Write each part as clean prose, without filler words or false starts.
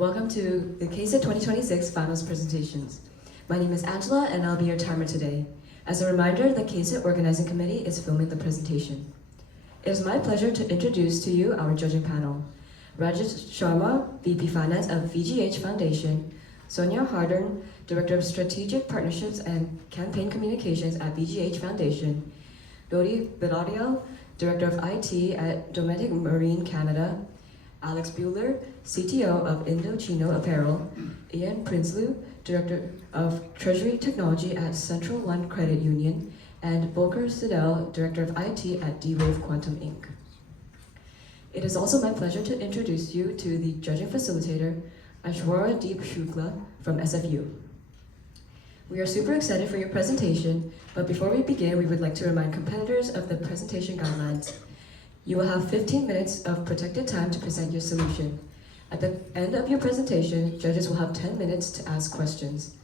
Welcome to the CaseIT 2026 Finals presentations. My name is Angela and I'll be your timer today. As a reminder, the CaseIT Organizing Committee is filming the presentation. It is my pleasure to introduce to you our judging panel. Rajesh Sharma, VP Finance of VGH Foundation, Sonia Hardern, Director of Strategic Partnerships and Campaign Communications at VGH Foundation, Dodi Biladio, Director of IT at Dometic Marine Canada, Alex Bueller, CTO of Indochino Apparel, Ian Prinsloo, Director of Treasury Technology at Central One Credit Union, and Volker Sidel, Director of IT at D-Wave Quantum Inc. It is also my pleasure to introduce you to the judging facilitator, Aishwarya Deep Shukla from SFU. We are super excited for your presentation, but before we begin, we would like to remind competitors of the presentation guidelines. You will have 15 minutes of protected time to present your solution. At the end of your presentation, judges will have 10 minutes to ask questions.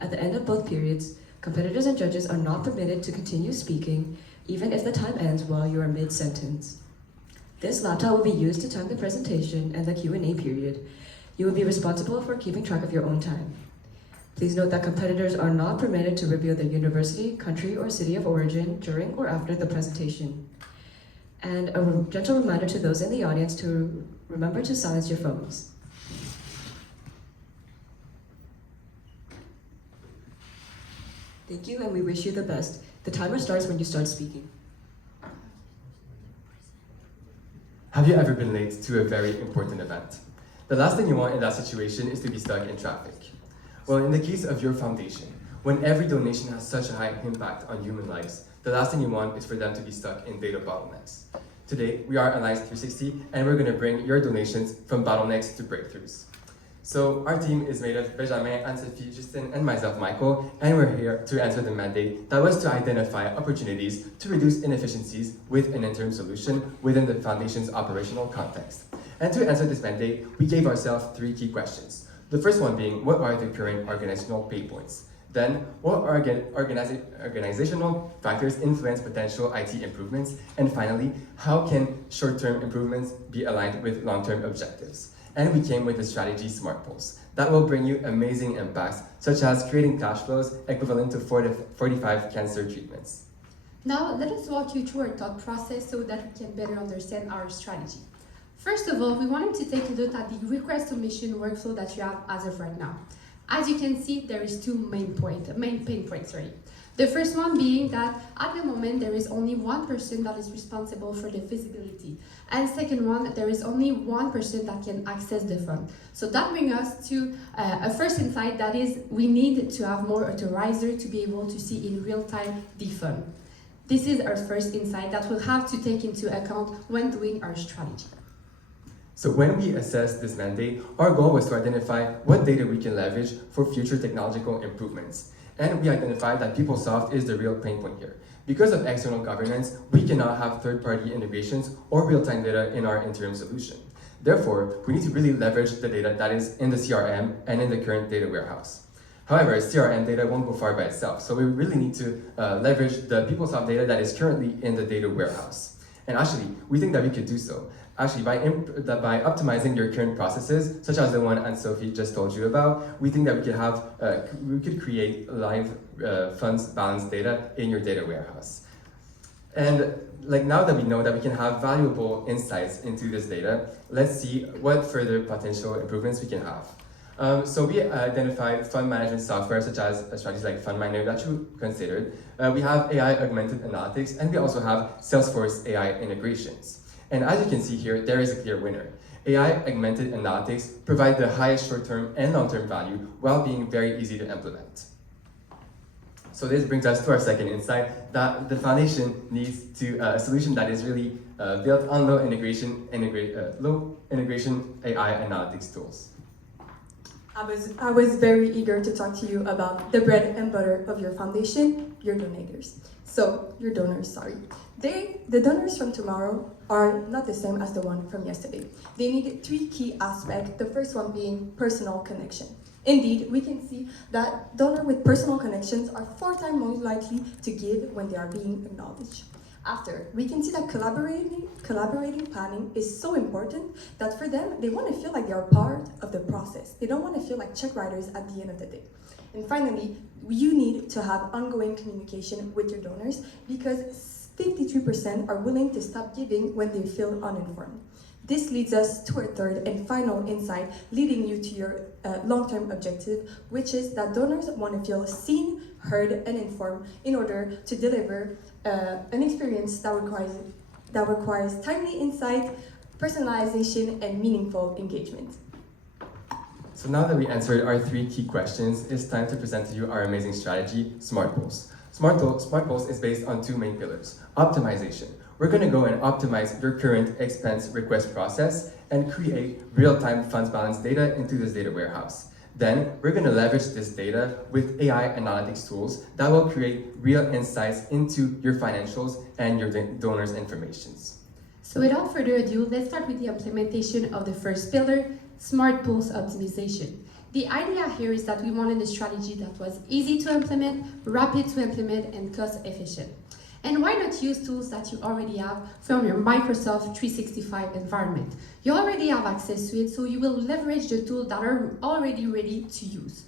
At the end of both periods, competitors and judges are not permitted to continue speaking, even if the time ends while you are mid-sentence. This laptop will be used to time the presentation and the Q&A period. You will be responsible for keeping track of your own time. Please note that competitors are not permitted to reveal their university, country, or city of origin during or after the presentation. And a gentle reminder to those in the audience to remember to silence your phones. Thank you, and we wish you the best. The timer starts when you start speaking. Have you ever been late to a very important event? The last thing you want in that situation is to be stuck in traffic. Well, in the case of your foundation, when every donation has such a high impact on human lives, the last thing you want is for them to be stuck in data bottlenecks. Today, we are Alliance 360, and we're going to bring your donations from bottlenecks to breakthroughs. So our team is made of Benjamin, Anne-Sophie, Justin, and myself, Michael, and we're here to answer the mandate that was to identify opportunities to reduce inefficiencies with an interim solution within the foundation's operational context. And to answer this mandate, we gave ourselves 3 key questions. The first one being, what are the current organizational pain points? Then, what organizational factors influence potential IT improvements? And finally, how can short-term improvements be aligned with long-term objectives? And we came with the strategy Smart Pulse that will bring you amazing impacts, such as creating cash flows equivalent to 45 cancer treatments. Now, let us walk you through our thought process so that we can better understand our strategy. First of all, we wanted to take a look at the request submission workflow that you have as of right now. As you can see, there is 2 main pain points. The first one being that at the moment there is only one person that is responsible for the feasibility, and second one, there is only one person that can access the fund. So that brings us to a first insight, that is, we need to have more authorizer to be able to see in real time the fund. This is our first insight that we'll have to take into account when doing our strategy. So when we assessed this mandate, our goal was to identify what data we can leverage for future technological improvements. And we identified that PeopleSoft is the real pain point here. Because of external governance, we cannot have third-party integrations or real-time data in our interim solution. Therefore, we need to really leverage the data that is in the CRM and in the current data warehouse. However, CRM data won't go far by itself, so we really need to leverage the PeopleSoft data that is currently in the data warehouse. And actually, we think that we could do so. Actually, by optimizing your current processes, such as the one Anne-Sophie just told you about, we think that we could create live funds balance data in your data warehouse. And now that we know that we can have valuable insights into this data, let's see what further potential improvements we can have. So we identified fund management software such as strategies like FundMiner that you considered. We have AI augmented analytics, and we also have Salesforce AI integrations. And as you can see here, there is a clear winner. AI augmented analytics provide the highest short-term and long-term value while being very easy to implement. So this brings us to our second insight, that the foundation needs a solution that is really built on low integration AI analytics tools. I was very eager to talk to you about the bread and butter of your foundation, your donors. The donors from tomorrow are not the same as the one from yesterday. They need 3 key aspects, the first one being personal connection. Indeed, we can see that donors with personal connections are 4 times more likely to give when they are being acknowledged. After, we can see that collaborating planning is so important that for them, they want to feel like they are part of the process. They don't want to feel like check writers at the end of the day. And finally, you need to have ongoing communication with your donors because 53% are willing to stop giving when they feel uninformed. This leads us to our third and final insight, leading you to your long-term objective, which is that donors want to feel seen, heard, and informed in order to deliver an experience that requires timely insight, personalization, and meaningful engagement. So now that we answered our 3 key questions, it's time to present to you our amazing strategy, Smart Pulse. Smart Pulse is based on 2 main pillars. Optimization. We're going to go and optimize your current expense request process and create real-time funds balance data into this data warehouse. Then, we're going to leverage this data with AI analytics tools that will create real insights into your financials and your donors' informations. So without further ado, let's start with the implementation of the first pillar, Smart Pulse Optimization. The idea here is that we wanted a strategy that was easy to implement, rapid to implement, and cost efficient. And why not use tools that you already have from your Microsoft 365 environment? You already have access to it, so you will leverage the tools that are already ready to use.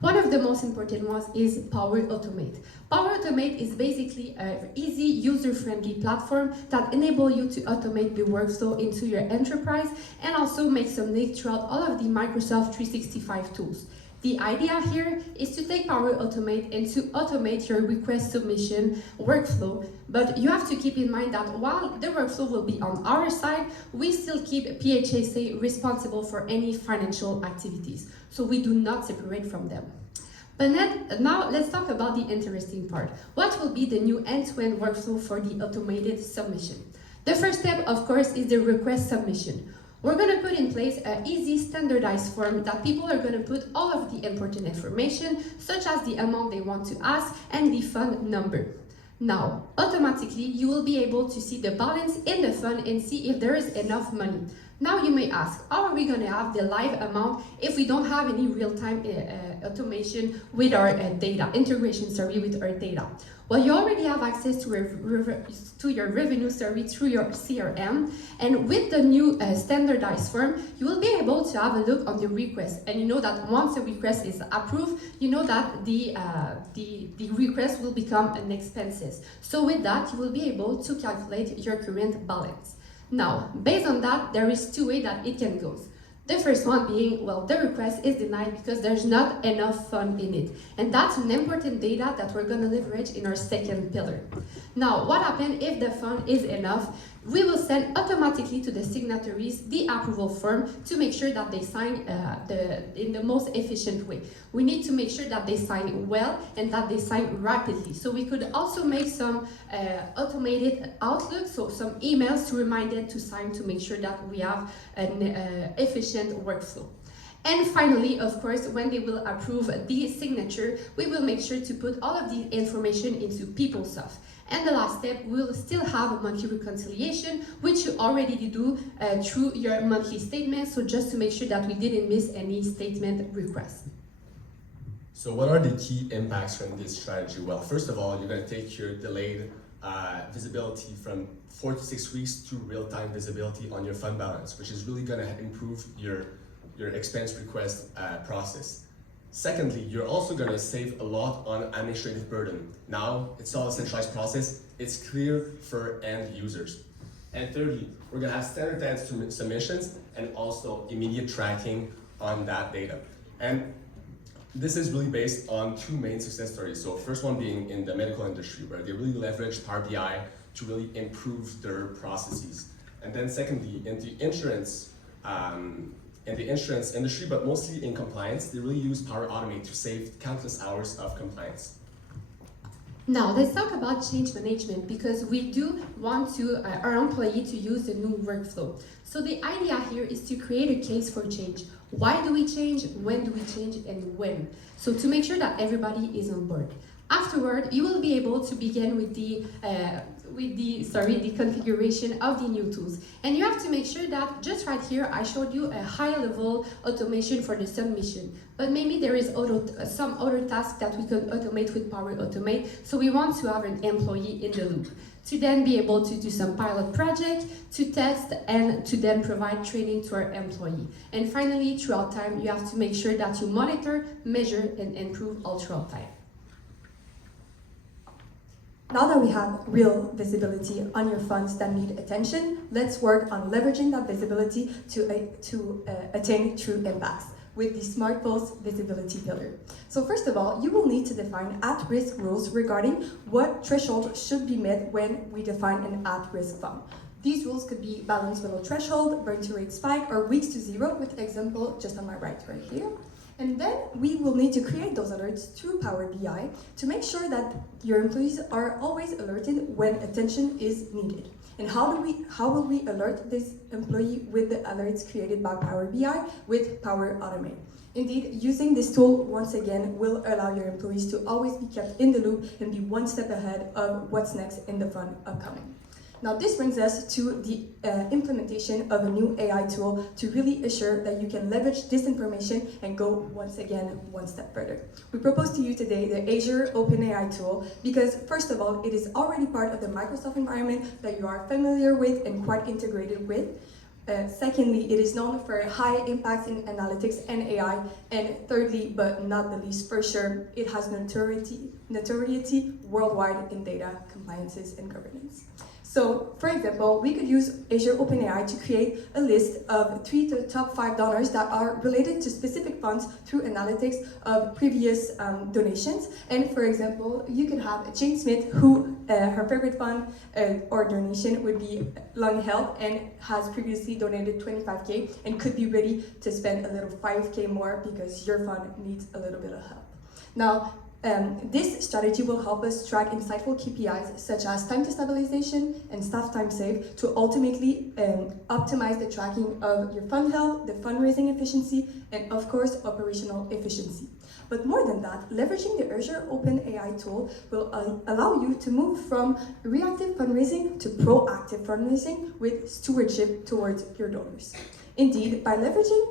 One of the most important ones is Power Automate. Power Automate is basically an easy, user-friendly platform that enables you to automate the workflow into your enterprise and also make some links throughout all of the Microsoft 365 tools. The idea here is to take Power Automate and to automate your request submission workflow, but you have to keep in mind that while the workflow will be on our side, we still keep PHSA responsible for any financial activities, so we do not separate from them. But now let's talk about the interesting part. What will be the new end-to-end workflow for the automated submission? The first step, of course, is the request submission. We're going to put in place an easy standardized form that people are going to put all of the important information, such as the amount they want to ask and the fund number. Now, automatically, you will be able to see the balance in the fund and see if there is enough money. Now you may ask, how are we going to have the live amount if we don't have any real-time automation with our data, integration, with our data? Well, you already have access to your revenue through your CRM, and with the new standardized form, you will be able to have a look on the request, and you know that once a request is approved, you know that the request will become an expenses. So with that, you will be able to calculate your current balance. Now, based on that, there is 2 ways that it can go. The first one being, well, the request is denied because there's not enough fund in it. And that's an important data that we're going to leverage in our second pillar. Now, what happens if the fund is enough? We will send automatically to the signatories the approval form to make sure that they sign in the most efficient way. We need to make sure that they sign well and that they sign rapidly. So we could also make some automated outlook, so some emails to remind them to sign to make sure that we have an efficient workflow. And finally, of course, when they will approve the signature, we will make sure to put all of the information into PeopleSoft. And the last step, we'll still have a monthly reconciliation, which you already do through your monthly statement, so just to make sure that we didn't miss any statement requests. So what are the key impacts from this strategy? Well, first of all, you're going to take your delayed visibility from 4 to 6 weeks to real-time visibility on your fund balance, which is really going to improve your expense request process. Secondly, you're also going to save a lot on administrative burden. Now, it's all a centralized process. It's clear for end users. And thirdly, we're going to have standardized submissions and also immediate tracking on that data. And this is really based on 2 main success stories. So first one being in the medical industry, where they really leveraged Power BI to really improve their processes. And then secondly, in the insurance industry, but mostly in compliance, they really use Power Automate to save countless hours of compliance. Now, let's talk about change management, because we do want our employee to use the new workflow. So the idea here is to create a case for change. Why do we change? When do we change? And when? So to make sure that everybody is on board. Afterward, you will be able to begin with the with the configuration of the new tools. And you have to make sure that just right here, I showed you a high level automation for the submission, but maybe there is some other tasks that we can automate with Power Automate. So we want to have an employee in the loop to then be able to do some pilot project, to test, and to then provide training to our employee. And finally, throughout time, you have to make sure that you monitor, measure, and improve all throughout time. Now that we have real visibility on your funds that need attention, let's work on leveraging that visibility to attain true impacts with the Smart Pulse visibility pillar. So first of all, you will need to define at-risk rules regarding what threshold should be met when we define an at-risk fund. These rules could be balance below threshold, burn to rate spike, or weeks to zero, with example just on my right here. And then we will need to create those alerts through Power BI to make sure that your employees are always alerted when attention is needed. And how will we alert this employee with the alerts created by Power BI with Power Automate? Indeed, using this tool once again will allow your employees to always be kept in the loop and be one step ahead of what's next in the fund upcoming. Now this brings us to the implementation of a new AI tool to really assure that you can leverage this information and go once again one step further. We propose to you today the Azure OpenAI tool because first of all, it is already part of the Microsoft environment that you are familiar with and quite integrated with. Secondly, it is known for high impacts in analytics and AI. And thirdly, but not the least for sure, it has notoriety worldwide in data compliances and governance. So, for example, we could use Azure OpenAI to create a list of 3 to top 5 donors that are related to specific funds through analytics of previous donations. And for example, you could have Jane Smith, who her favorite fund or donation would be Lung Health and has previously donated 25K and could be ready to spend a little 5K more because your fund needs a little bit of help. Now, this strategy will help us track insightful KPIs such as time to stabilization and staff time saved to ultimately optimize the tracking of your fund health, the fundraising efficiency, and of course, operational efficiency. But more than that, leveraging the Azure OpenAI tool will allow you to move from reactive fundraising to proactive fundraising with stewardship towards your donors. Indeed, by leveraging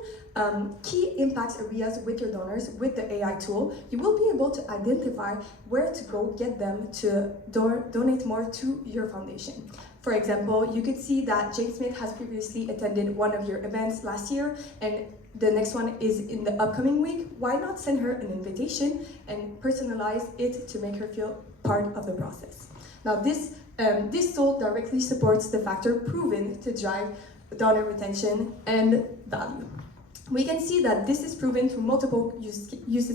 key impacts areas with your donors with the AI tool, you will be able to identify where to go get them to donate more to your foundation. For example, you could see that Jane Smith has previously attended one of your events last year and the next one is in the upcoming week. Why not send her an invitation and personalize it to make her feel part of the process? Now this tool directly supports the factor proven to drive donor retention and value. We can see that this is proven through multiple use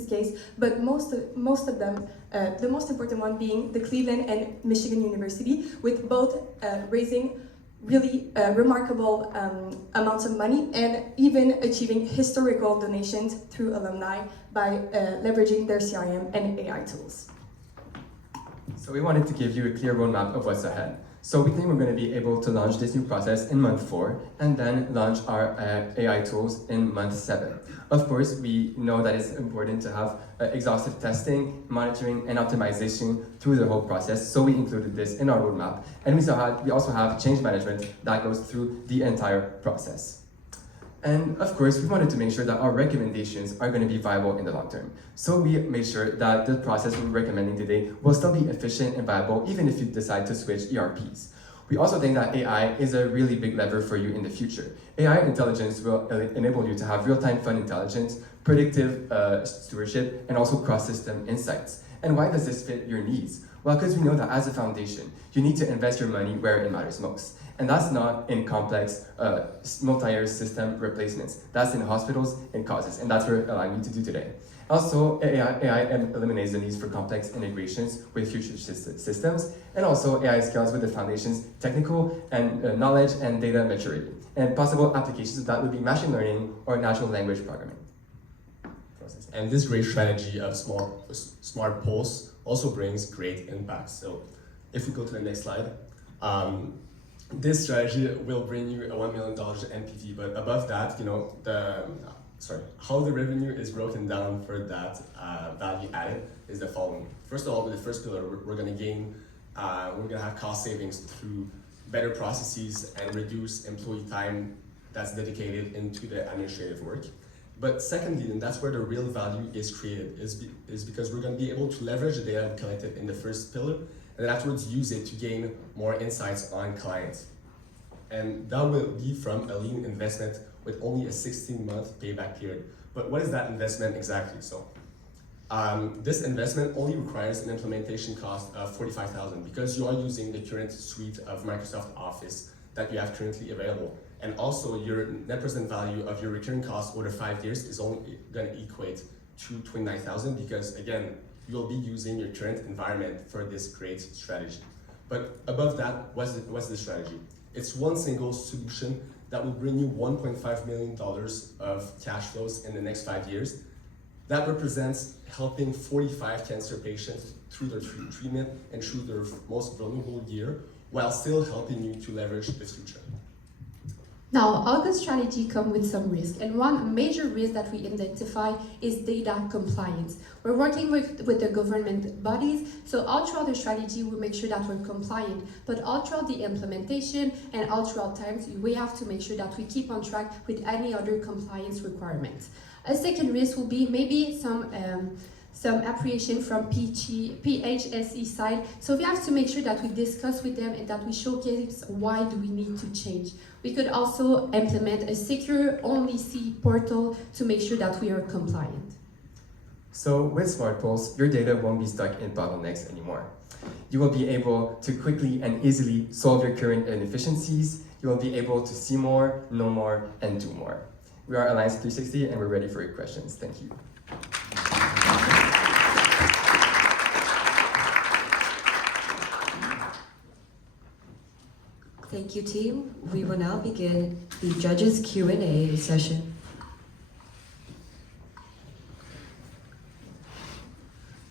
cases, but most of them, the most important one being the Cleveland and Michigan University, with both raising really remarkable amounts of money and even achieving historical donations through alumni by leveraging their CRM and AI tools. So we wanted to give you a clear roadmap of what's ahead. So we think we're going to be able to launch this new process in month 4 and then launch our AI tools in month 7. Of course, we know that it's important to have exhaustive testing, monitoring, and optimization through the whole process. So we included this in our roadmap. And we also have change management that goes through the entire process. And of course, we wanted to make sure that our recommendations are going to be viable in the long term. So we made sure that the process we're recommending today will still be efficient and viable, even if you decide to switch ERPs. We also think that AI is a really big lever for you in the future. AI intelligence will enable you to have real-time fund intelligence, predictive stewardship, and also cross-system insights. And why does this fit your needs? Well, because we know that as a foundation, you need to invest your money where it matters most. And that's not in complex multi-year system replacements. That's in hospitals and causes, and that's what we're allowing you to do today. Also, AI eliminates the needs for complex integrations with future systems, and also AI scales with the foundation's technical and knowledge and data maturity, and possible applications that would be machine learning or natural language programming. And this great strategy of smart pulse also brings great impact. So if we go to the next slide, this strategy will bring you a $1 million NPV, but above that, you know, how the revenue is broken down for that value added is the following. First of all, with the first pillar, we're going to gain We're gonna have cost savings through better processes and reduce employee time that's dedicated into the administrative work. But secondly, and that's where the real value is created, is because we're gonna be able to leverage the data we collected in the first pillar, and then afterwards use it to gain more insights on clients. And that will be from a lean investment with only a 16-month payback period. But what is that investment exactly? So this investment only requires an implementation cost of $45,000 because you are using the current suite of Microsoft Office that you have currently available. And also your net present value of your recurring cost over 5 years is only going to equate to $29,000 because again, you'll be using your current environment for this great strategy. But above that, what's the strategy? It's one single solution that will bring you $1.5 million of cash flows in the next 5 years. That represents helping 45 cancer patients through their treatment and through their most vulnerable year, while still helping you to leverage the future. Now, all good strategy come with some risk, and one major risk that we identify is data compliance. We're working with the government bodies, so all throughout the strategy we make sure that we're compliant, but all throughout the implementation and all throughout times we have to make sure that we keep on track with any other compliance requirements. A second risk will be maybe some appreciation from PHSE side. So we have to make sure that we discuss with them and that we showcase why do we need to change. We could also implement a secure only C portal to make sure that we are compliant. So with Smart Pulse, your data won't be stuck in bottlenecks anymore. You will be able to quickly and easily solve your current inefficiencies. You will be able to see more, know more, and do more. We are Alliance 360 and we're ready for your questions. Thank you. Thank you, team. We will now begin the judges' Q&A session.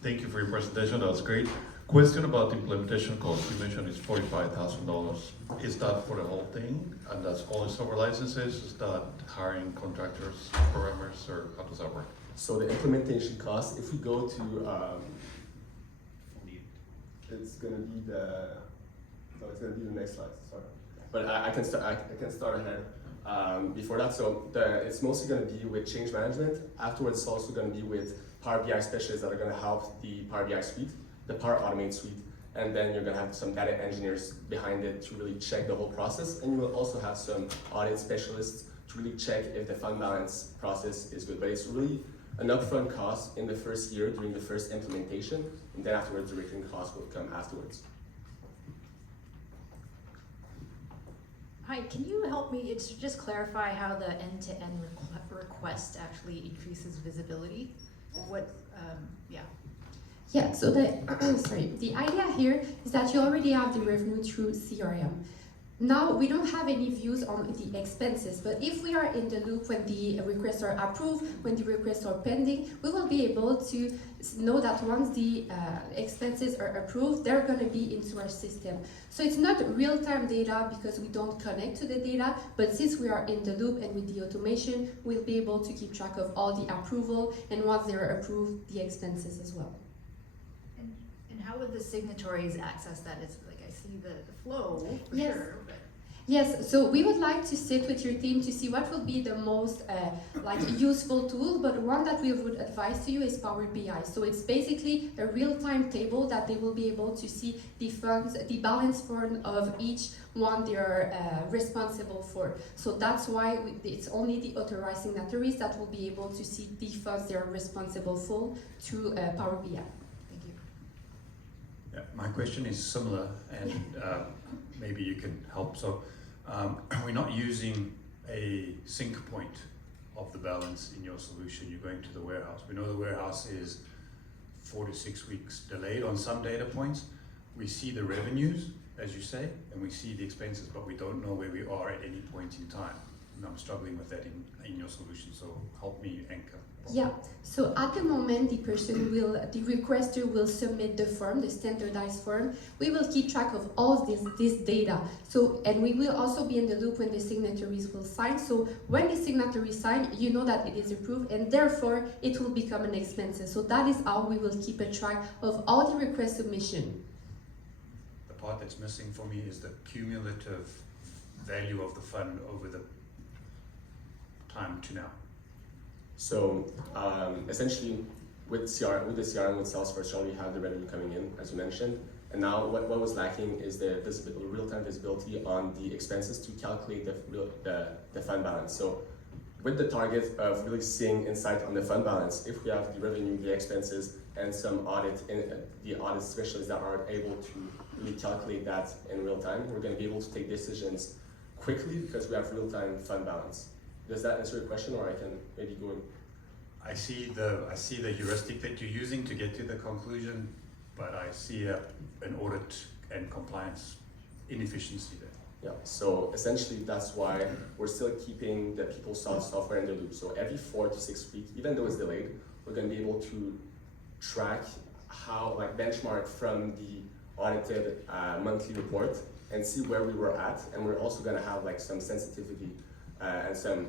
Thank you for your presentation. That was great. Question about the implementation cost. You mentioned it's $45,000. Is that for the whole thing? And that's all the software licenses? Is that hiring contractors, programmers, or how does that work? So the implementation cost, if we go to, it's gonna be the next slide. Sorry, but I can start ahead. Before that, so it's mostly going to be with change management. Afterwards, it's also going to be with Power BI specialists that are going to help the Power BI suite, the Power Automate suite, and then you're going to have some data engineers behind it to really check the whole process, and you will also have some audit specialists to really check if the fund balance process is good. But it's really an upfront cost in the first year during the first implementation, and then afterwards the recurring cost will come afterwards. Hi, can you help me just clarify how the end-to-end request actually increases visibility? What, yeah. Yeah, so the idea here is that you already have the revenue through CRM. Now, we don't have any views on the expenses, but if we are in the loop when the requests are approved, when the requests are pending, we will be able to know that once the expenses are approved, they're going to be into our system. So it's not real-time data because we don't connect to the data, but since we are in the loop and with the automation, we'll be able to keep track of all the approval, and once they're approved, the expenses as well. And how would the signatories access that? It's like I see the flow for Yes. sure. But Yes, so we would like to sit with your team to see what will be the most useful tool, but one that we would advise to you is Power BI. So it's basically a real-time table that they will be able to see the funds, the balance form of each one they are responsible for. So that's why it's only the authorized signatories that will be able to see the funds they are responsible for through Power BI. thank you. Yeah, my question is similar, and maybe you can help. So we're not using a sync point of the balance in your solution. You're going to the warehouse. We know the warehouse is 4 to 6 weeks delayed on some data points. We see the revenues, as you say, and we see the expenses, but we don't know where we are at any point in time. And I'm struggling with that in your solution, so help me anchor. Yeah, so at the moment the requester will submit the form, the standardized form. We will keep track of all this data. So, and we will also be in the loop when the signatories will sign. So when the signatories sign, you know that it is approved, and therefore it will become an expense. So that is how we will keep a track of all the request submission. part that's missing for me is the cumulative value of the fund over the time to now. So essentially, with the CRM with Salesforce, you already have the revenue coming in, as you mentioned. And now what was lacking is the real-time visibility on the expenses to calculate the fund balance. So with the target of really seeing insight on the fund balance, if we have the revenue, the expenses, and some the audit specialists that are able to really calculate that in real time, we're going to be able to take decisions quickly because we have real-time fund balance. Does that answer your question, or I can maybe go in? I see the heuristic that you're using to get to the conclusion, but I see an audit and compliance inefficiency there. Yeah, so essentially that's why we're still keeping the PeopleSoft software in the loop. So every 4 to 6 weeks, even though it's delayed, we're going to be able to track how, like, benchmark from the audited monthly report and see where we were at. And we're also going to have like some sensitivity and some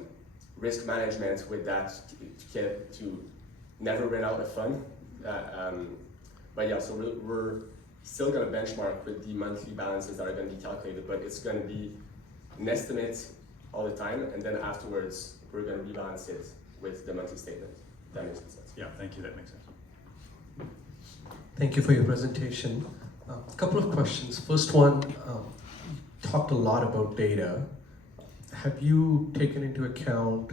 risk management with that to never run out of fund. But yeah, so we're still going to benchmark with the monthly balances that are going to be calculated, but it's going to be an estimate all the time, and then afterwards we're going to rebalance it with the monthly statement. That makes sense. Yeah, thank you, that makes sense. Thank you for your presentation. A couple of questions. First one, you talked a lot about data. Have you taken into account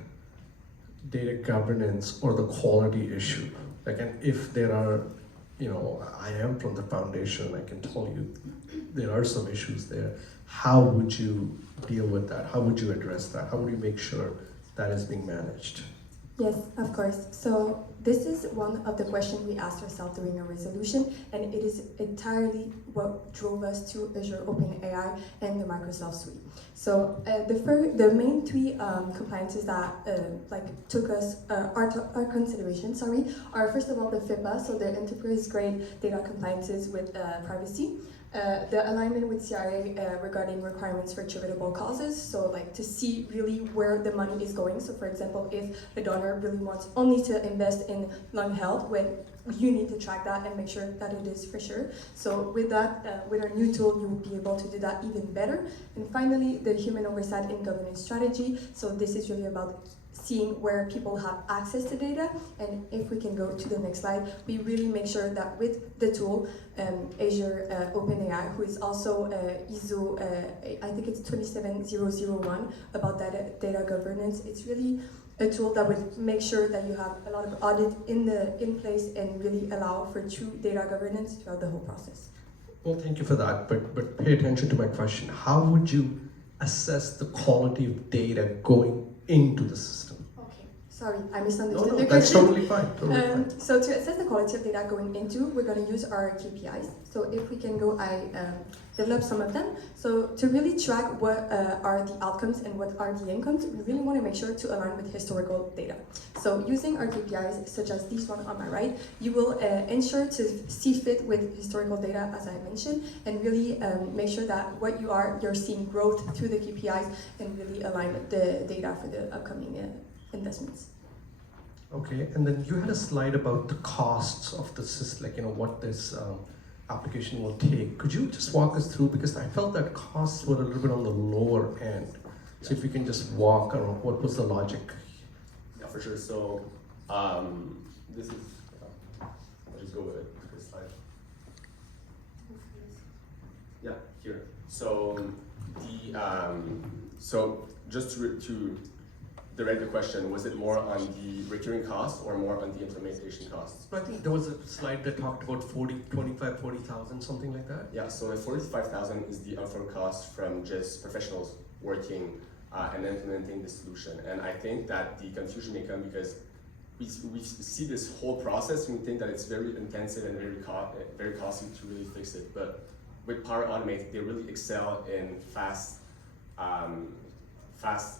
data governance or the quality issue? Like, and if there are, I am from the foundation, I can tell you there are some issues there. How would you deal with that? How would you address that? How would you make sure that is being managed? Yes, of course. So this is one of the questions we asked ourselves during our resolution, and it is entirely what drove us to Azure OpenAI and the Microsoft Suite. So the main three compliances that took us our consideration, are first of all the FIPA, so the enterprise grade data compliances with privacy. The alignment with CRA regarding requirements for charitable causes, so like to see really where the money is going. So for example, if a donor really wants only to invest in lung health, when you need to track that and make sure that it is for sure. So with that, with our new tool, you will be able to do that even better. And finally, the human oversight and governance strategy. So this is really about seeing where people have access to data, and if we can go to the next slide, we really make sure that with the tool, Azure OpenAI, who is also ISO, I think it's 27001 about data governance. It's really a tool that would make sure that you have a lot of audit in place and really allow for true data governance throughout the whole process. Well, thank you for that, but pay attention to my question. How would you assess the quality of data going into the system? Sorry, I misunderstood the that's question. totally fine. So to assess the quality of data going into, we're going to use our KPIs. So if we can go, I developed some of them. So to really track what are the outcomes and what are the incomes, we really want to make sure to align with historical data. So using our KPIs, such as this one on my right, you will ensure to see fit with historical data, as I mentioned, and really make sure that what you're seeing growth through the KPIs and really align with the data for the upcoming investments. Okay, and then you had a slide about the costs of the system, what this application will take. Could you just walk us through, because I felt that costs were a little bit on the lower end. So if you can just walk around, what was the logic? Yeah, for sure. So this is, I'll just go with it, this slide. Yeah, here. So so just to direct the question, was it more on the recurring costs or more on the implementation costs? I think there was a slide that talked about 40,000, something like that. Yeah, so the 45,000 is the upfront cost from just professionals working and implementing the solution. And I think that the confusion may come because we see this whole process and we think that it's very intensive and very costly to really fix it. But with Power Automate, they really excel in fast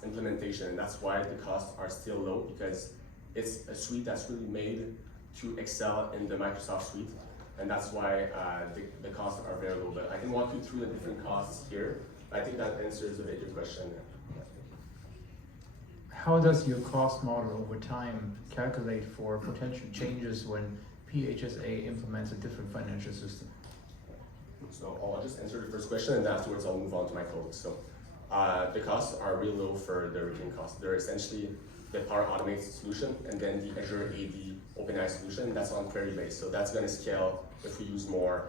implementation, and that's why the costs are still low, because it's a suite that's really made to excel in the Microsoft suite, and that's why the costs are very low. But I can walk you through the different costs here. I think that answers a bit your question. How does your cost model over time calculate for potential changes when PHSA implements a different financial system? So I'll just answer the first question, and then afterwards I'll move on to my colleagues. So the costs are real low for the retaining costs. They're essentially the Power Automate solution, and then the Azure AD OpenAI solution. That's on query based, so that's going to scale if we use more.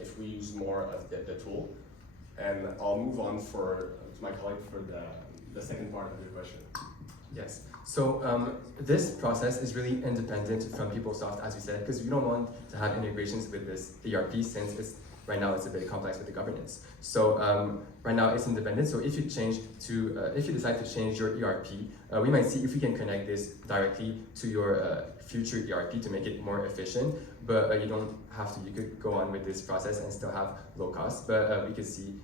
If we use more of the tool. And I'll move on to my colleague for the second part of your question. Yes. So this process is really independent from PeopleSoft, as we said, because we don't want to have integrations with this ERP since right now it's a bit complex with the governance. So right now it's independent. So if you if you decide to change your ERP, we might see if we can connect this directly to your future ERP to make it more efficient. But you don't have to. You could go on with this process and still have low cost. But we could see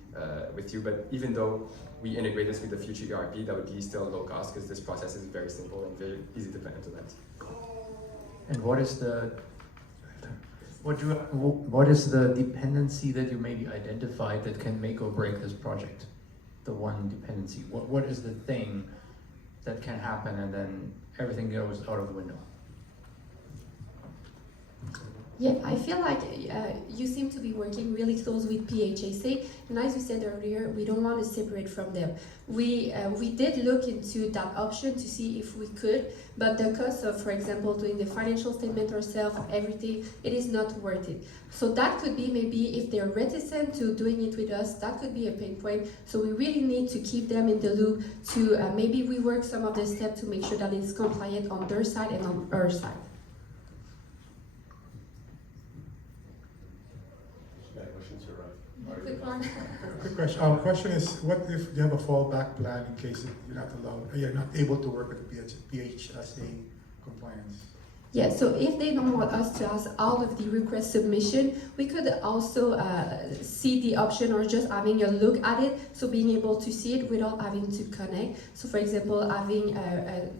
with you. But even though we integrate this with the future ERP, that would be still low cost because this process is very simple and very easy to implement. And what is the dependency that you maybe identified that can make or break this project? The one dependency. What is the thing that can happen and then everything goes out of the window? Yeah, I feel like you seem to be working really close with PHEC, and as you said earlier, we don't want to separate from them. We did look into that option to see if we could, but the cost of, for example, doing the financial statement ourselves, everything, it is not worth it. So that could be maybe if they're reticent to doing it with us, that could be a pain point. So we really need to keep them in the loop to maybe rework some of the steps to make sure that it's compliant on their side and on our side. Quick one. Quick question. Question is, what if you have a fallback plan in case you're not able to work with the PHSA compliance? Yeah, so if they don't want us to ask all of the request submission, we could also see the option or just having a look at it, so being able to see it without having to connect. So for example, having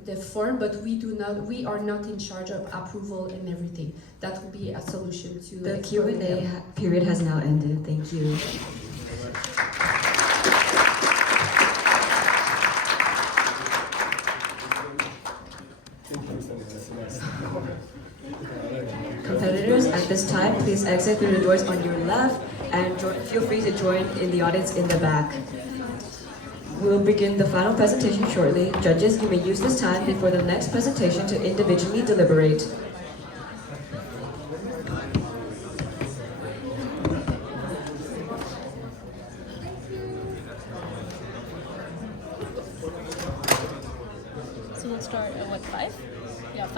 the form, but we are not in charge of approval and everything. That would be a solution to The Q&A period has now ended. Thank you. Competitors, at this time, please exit through the doors on your left and feel free to join in the audience in the back. We'll begin the final presentation shortly. Judges, you may use this time before the next presentation to individually deliberate. So we'll start at what, 5?